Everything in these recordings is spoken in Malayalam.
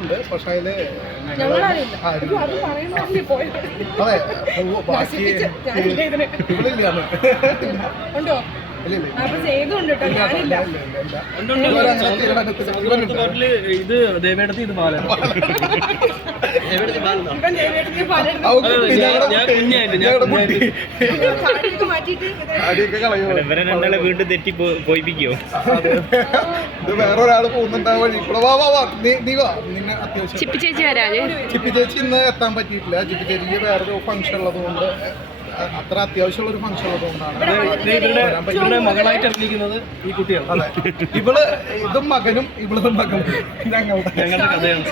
ഉണ്ട്, പക്ഷെ അതില് അതെ ബാക്കി ഉണ്ടോ? ഇത് ദേവേടത്തി ഇത് പാലാണ്. ഇവരെ രണ്ടാളെ വീണ്ടും തെറ്റി പോയിപ്പിക്കോ? ഇത് വേറൊരാള് പോകുന്നുണ്ടാവും വഴി കൂടെ. വാ വാ വാ, നീ വാ. നിന്നെ അത്യാവശ്യം ചിപ്പി ചേച്ചി വരാതെ. ചിപ്പി ചേച്ചി ഇന്ന് എത്താൻ പറ്റിയിട്ടില്ല. ചിപ്പി ചേച്ചിക്ക് വേറൊരു ഫംഗ്ഷൻ ഉള്ളത് കൊണ്ട്, അത്ര അത്യാവശ്യമുള്ള ഒരു ഫംഗ്ഷൻ ഉള്ളത് കൊണ്ടാണ്. ഇവരുടെ മകളായിട്ട് അഭിനയിക്കുന്നത് ഈ കുട്ടിയാണ്. അതെ, ഇവള് ഇതും മകനും ഇവളതും മകളും ഞങ്ങളുടെ കഥയാണ്.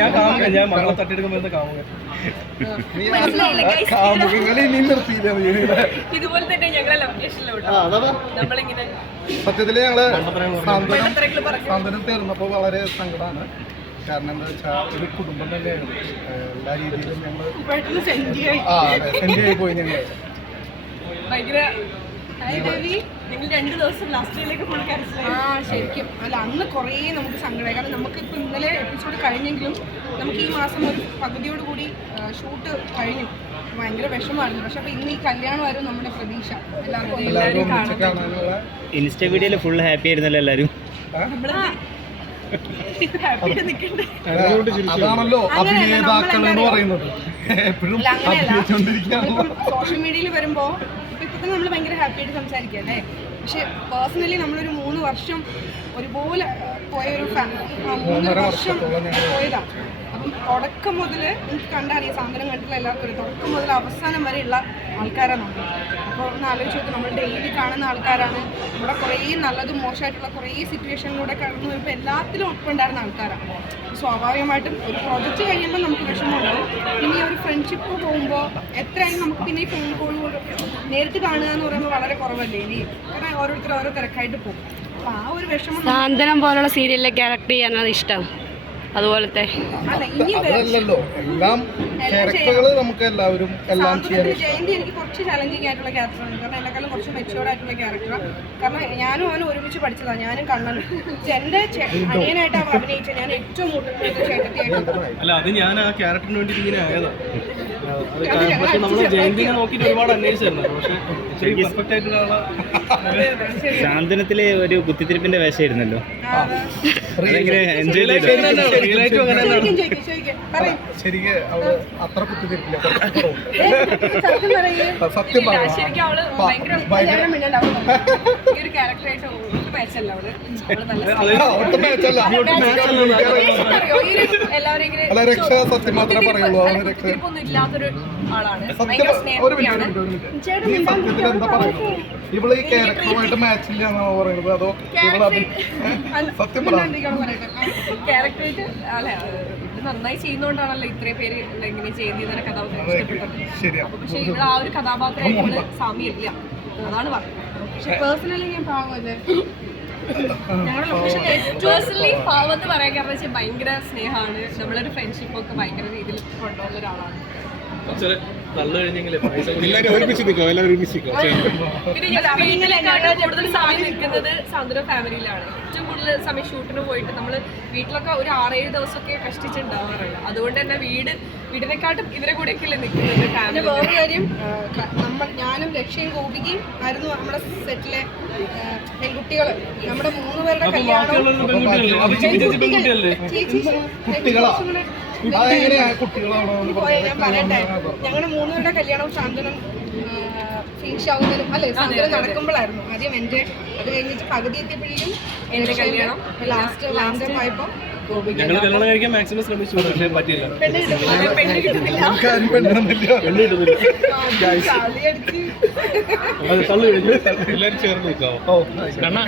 ഞാൻ കാമുക, ഞാൻ മകളെ തട്ടിയെടുക്കുമ്പോൾ കാമുക. കാമുകങ്ങളെ ഇനി നിർത്തിയില്ല. ഇതുപോലെ തന്നെ ഞങ്ങളെ ലൊക്കേഷനിലോട്ട് നമ്മളിങ്ങനെ സത്യത്തില് ഞങ്ങള് സാന്ത്വനം തീർന്നപ്പോ വളരെ സങ്കടമാണ്. കാരണം എന്താ വെച്ചാൽ ഒരു കുടുംബം തന്നെയാണ്. എല്ലാ രീതിയിലും ഞങ്ങള് സെൻഡ് ആയി പോയി. ഞങ്ങള് ശരിക്കും അല്ല, അന്ന് കുറേ നമുക്ക് സങ്കടമായി. കാരണം നമുക്കിപ്പോൾ ഇന്നലെ എപ്പിസോഡ് കഴിഞ്ഞെങ്കിലും നമുക്ക് ഈ മാസം ഒരു പകുതിയോടുകൂടി ഷൂട്ട് കഴിഞ്ഞു. ഭയങ്കര വിഷമമായിരുന്നു. പക്ഷെ അപ്പൊ ഇന്ന് ഈ കല്യാണമായിരുന്നു നമ്മുടെ പ്രതീക്ഷ. എല്ലാവരും കാണാനുള്ള ഇൻസ്റ്റ വീഡിയോയില് ഫുൾ ഹാപ്പി ആയിരുന്നല്ലോ എല്ലാരും. അതാണല്ലോ അഭിനേതാക്കൾ എന്ന് പറയുന്നത്. എപ്പോഴും സോഷ്യൽ മീഡിയയിൽ വരുമ്പോ ഇപ്പൊ നമ്മൾ ഭയങ്കര ഹാപ്പി ആയിട്ട് സംസാരിക്കുക അല്ലേ. പക്ഷെ പേഴ്സണലി നമ്മളൊരു 3 വർഷം ഒരുപോലെ പോയൊരു 3 വർഷം പോയതാ. അപ്പം തുടക്കം മുതൽ എനിക്ക് കണ്ടറിയാം, സാന്ത്വനം കണ്ടിട്ടുള്ള എല്ലാവർക്കും തുടക്കം മുതൽ അവസാനം വരെയുള്ള ആൾക്കാരാണ് നമ്മൾ. അപ്പോൾ ഒന്ന് ആലോചിച്ച് നോക്കും, നമ്മൾ ഡെയിലി കാണുന്ന ആൾക്കാരാണ്. ഇവിടെ കുറേ നല്ലതും മോശമായിട്ടുള്ള കുറേ സിറ്റുവേഷനിലൂടെ കടന്നു വരുമ്പോൾ എല്ലാത്തിലും ഒപ്പമുണ്ടായിരുന്ന ആൾക്കാരാണ്. സ്വാഭാവികമായിട്ടും ഒരു പ്രോജക്റ്റ് കഴിയുമ്പോൾ നമുക്ക് വിഷമമുണ്ടാവും. പിന്നെ ഒരു ഫ്രണ്ട്ഷിപ്പ് പോകുമ്പോൾ എത്രയായാലും നമുക്ക് പിന്നെ ഈ ഫോൺ കോൾ നേരിട്ട് കാണുക എന്ന് പറയുമ്പോൾ വളരെ കുറവല്ലേ ഇനി. കാരണം ഓരോരുത്തർ ഓരോ തിരക്കായിട്ട് പോകും. അപ്പോൾ ആ ഒരു വിഷമം. സാന്ത്വനം പോലുള്ള സീരിയലിലെ ക്യാരക്ടർ ചെയ്യാനാണ് ഇഷ്ടം. അതുപോലത്തെ അതല്ലല്ലോ, എല്ലാം ക്യാരക്ടറുകൾ നമുക്ക് എല്ലാവരും എല്ലാം ചെയ്യാൻ. ജയന്തി എനിക്ക് കുറച്ച് ചലഞ്ചിങ് ആയിട്ടുള്ള ക്യാരക്ടറാണ്. കാരണം എന്നെക്കാളും കുറച്ച് മെച്ചുവേർഡ് ആയിട്ടുള്ള ക്യാരക്ടറാണ്. കാരണം ഞാനും അവനും ഒരുമിച്ച് പഠിച്ചതാണ്. ഞാനും കണ്ണനും. എന്റെ അനിയനായിട്ട് അവൻ അഭിനയിച്ച ഞാൻ ഏറ്റവും ചേട്ടത്തിയായിട്ട്. അല്ല, അത് ഞാൻ ആ ക്യാരക്ടറിന് വേണ്ടി ഇങ്ങനെ ആയതാണ്. പക്ഷെ നമ്മൾ ജയന്തിനെ നോക്കിയിട്ട് ഒരുപാട് അന്വേഷിച്ചായിരുന്നു. പക്ഷെ പെർഫെക്റ്റ് ആയിട്ടുള്ള സാന്ത്വനത്തിലെ ഒരു കുത്തിത്തിരിപ്പിന്റെ വേഷമായിരുന്നല്ലോ. അതെങ്ങനെ എൻജോയ് ചെയ്തു? ശരിക്ക് അവള് അത്ര കുത്തിരിപ്പില്ല. സത്യം ശരിക്കും അവള് രക്ഷ സത്യം മാത്രമേ പറയുള്ളൂ. ഇല്ലാത്തൊരു ആളാണ്. സത്യത്തിൽ എന്താ പറയുന്നത്? ഇവള് ഈ ക്യാരക്ടറുമായിട്ട് മാച്ച് ഇല്ല എന്നാണോ പറയുന്നത്? അതോ ഇവള് സത്യം ക്യാരക്ടറായിട്ട് അല്ല, ഇത് നന്നായി ചെയ്യുന്നോണ്ടാണല്ലോ ഇത്രയും പേര് ഇങ്ങനെ ചെയ്യുന്ന കഥാപാത്രം ഇഷ്ടപ്പെട്ടത്. പക്ഷെ ഇവിടെ ആ ഒരു കഥാപാത്രമായിട്ട് സാമ്യമില്ല, അതാണ് പറഞ്ഞത്. പക്ഷെ പേഴ്സണലി ഞാൻ പാവമല്ലേ. ഞങ്ങളുടെ ലൊക്കേഷൻ പേഴ്സണലി പാവം എന്ന് പറയാൻ കാരണം വെച്ചാൽ ഭയങ്കര സ്നേഹമാണ്. നമ്മളൊരു ഫ്രണ്ട്ഷിപ്പൊക്കെ ഭയങ്കര രീതിയിൽ കൊണ്ടുപോകുന്ന ഒരാളാണ്. പിന്നെ ഞാൻ കൂടുതൽ സമയം നിൽക്കുന്നത് സാന്ത്വനം ഫാമിലിയിലാണ്. ഏറ്റവും കൂടുതൽ സമയം ഷൂട്ടിന് പോയിട്ട് നമ്മൾ വീട്ടിലൊക്കെ ഒരു 6-7 ദിവസമൊക്കെ കഷ്ടിച്ചുണ്ടാവാറുണ്ട്. അതുകൊണ്ട് തന്നെ വീടിനെക്കാട്ടും ഇവരെ കൂടെയൊക്കെയല്ലേ നിൽക്കുന്നത് ഫാമിലി. വേറെ കാര്യം, ഞാനും ലക്ഷ്യയും ഗോപികയും ആയിരുന്നു നമ്മുടെ സെറ്റിലെ പെൺകുട്ടികൾ. നമ്മുടെ 3 പേരുടെ കല്യാണം. ഞാൻ പറയട്ടെ, ഞങ്ങളുടെ 3 പേരുടെ കല്യാണവും സാന്ത്വനം ഫിനിഷ് ആവുന്നതിനും അല്ലെ സാന്ത്വനം നടക്കുമ്പോഴായിരുന്നു. ആദ്യം എൻ്റെ, അത് കഴിഞ്ഞിട്ട് പകുതി എത്തിയപ്പോഴേക്കും എൻ്റെ കല്യാണം. ലാസ്റ്റ് ആയപ്പോ ഞങ്ങൾ കല്യാണം കഴിക്കാൻ മാക്സിമം ശ്രമിച്ചു, പക്ഷേ പറ്റിയില്ല. എല്ലാവരും ചേർന്ന് നിൽക്കാവോ? കാരണം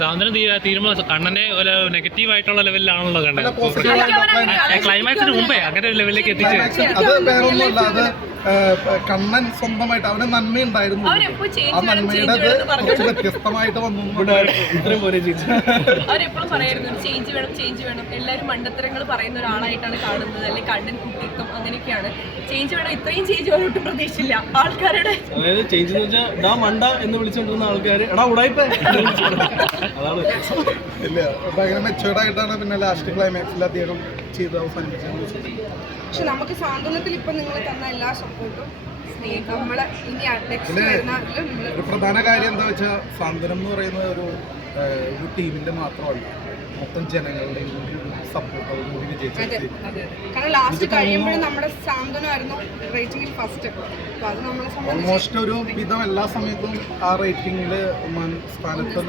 സാന്ത്വനം തീരുമ്പോൾ കണ്ണനെ ഒരു നെഗറ്റീവ് ആയിട്ടുള്ള ലെവലിലാണല്ലോ കണ്ടത്. ക്ലൈമാക്സിന് മുമ്പേ അങ്ങനെ ഒരു ലെവലിലേക്ക് എത്തിച്ചത്. അത് വേറൊന്നുമല്ല, അത് കണ്ണൻ സ്വന്തമായിട്ട് അവന് നന്മയുണ്ടായിരുന്നു. ആ നന്മയുടെ കുറച്ച് വ്യത്യസ്തമായിട്ട് വന്നു. ഇത്രയും പോലെ ചേച്ചി അവരെപ്പോഴും പറയായിരുന്നു ചേഞ്ച് വേണം, എല്ലാവരും മണ്ടത്തരങ്ങൾ പറയുന്ന ഒരാളായിട്ടാണ് കാണുന്നത്, അല്ലെങ്കിൽ കണ്ണൻ കുട്ടിത്വം അങ്ങനെയൊക്കെയാണ്. ചേഞ്ച് വേണം, ഇത്രയും ചേഞ്ച് വേണം ഒട്ടും പ്രതീക്ഷിച്ചില്ല ആൾക്കാരുടെ. അതായത് ചേഞ്ച് എന്ന് വെച്ചാൽ ഡാ മണ്ട എന്ന് വിളിച്ചുകൊണ്ടിരുന്ന ആൾക്കാര് എടാ ഉടായിപ്പ അതാണ്. ഇല്ല, ഭയങ്കര മെച്ചുവേർഡ് ആയിട്ടാണ് പിന്നെ ലാസ്റ്റ് ക്ലൈമാക്സിൽ അദ്ദേഹം ചെയ്ത് അവസാനിപ്പിച്ചത്. പക്ഷെ നമുക്ക് സാന്ത്വനത്തിൽ ഇപ്പൊ നിങ്ങൾ തന്ന എല്ലാ സപ്പോർട്ടും നമ്മളെ ഇനി നെക്സ്റ്റ് വരുന്ന ഒരു പ്രധാന കാര്യം എന്താ വെച്ചാൽ സാന്ത്വനം എന്ന് പറയുന്നത് ഒരു ടീമിന്റെ മാത്രമല്ല, മൊത്തം ജനങ്ങളുടെയും കൂടി ഒരു സപ്പോർട്ട് കൂടി വിജയിച്ചു. കാരണം ലാസ്റ്റ് കഴിയുമ്പോഴും നമ്മുടെ സാന്ത്വനമായിരുന്നു റേറ്റിംഗിൽ ഫസ്റ്റ്. അപ്പൊ അത് നമ്മളെ ഓൾമോസ്റ്റ് ഒരു വിധം എല്ലാ സമയത്തും ആ റേറ്റിംഗിൽ സ്ഥാനത്ത്